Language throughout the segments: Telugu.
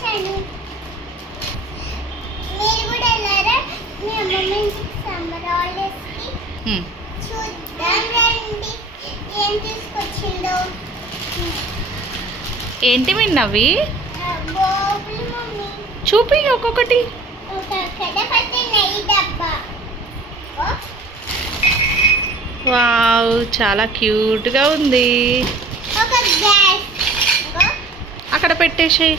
వచ్చాను. మీరు కూడా వెళ్ళారా మీ అమ్మమ్మ ఇంటికి సమ్మర్ హాలిడేస్కి? చూద్దాం రండి ఏం తీసుకొచ్చిందో. ఏంటి విన్నవి? బోబులు మమ్మీ. చూపి ఒక్కొక్కటి. డబ్బా. వావ్, చాలా క్యూట్గా ఉంది. ఒక గ్యాస్. అక్కడ పెట్టేసేయి.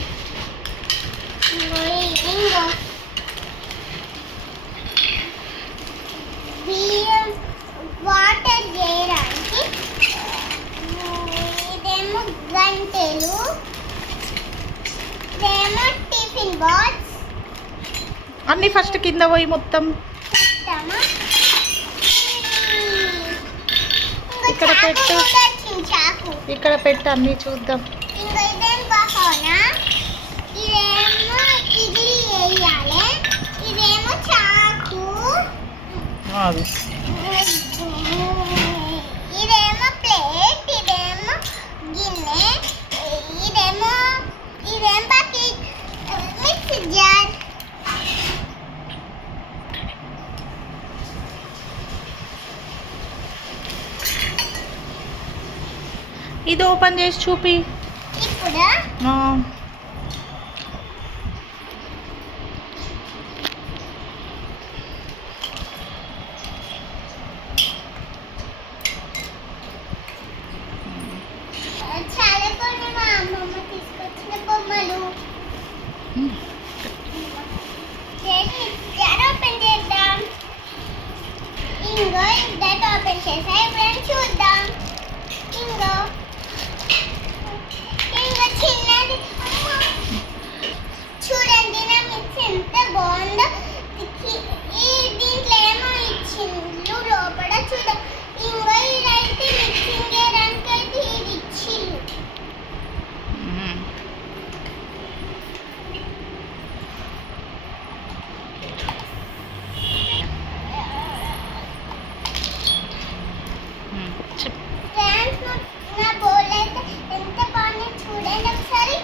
వాటర్ చేయడానికి ఇదేమో గంటెలు, ఇదేమో టిఫిన్ బాక్స్. అన్నీ ఫస్ట్ కింద పోయి మొత్తం ఇక్కడ పెట్టు. ఇక్కడ పెట్టు అన్నీ చూద్దాం. ఇదేం బహోనా, ఇదేమో ఇడ్లీ వేయాలి, ఇదేమో చాకు, ఇదేమో ప్లేట్, ఇదేమో గిన్నె, ఇదేమో బకెట్, మిక్సీ జార్. ఇది ఓపెన్ చేసి చూపి. ఇప్పుడు చాలా కొన్ని మా అమ్మమ్మ తీసుకొచ్చిన బొమ్మలు. ఓపెన్ చేద్దాం. ఇంకో ఇద్దరు ఓపెన్ చేసా, ఇప్పుడు చూద్దాం. ఇంకో చిన్నది చూడండి, నా మిక్స్ ఎంత బాగుందో. దీంట్లో ఏమో ఇచ్చిండ్రు లోపల చూద్దాం. ఇంకో ఇదైతే మిక్సింగ్ చేయడానికి అయితే ఇది ఇచ్చిండ్రు. నా బౌల్ అయితే ఎంత బాగుంది చూడండి ఒకసారి.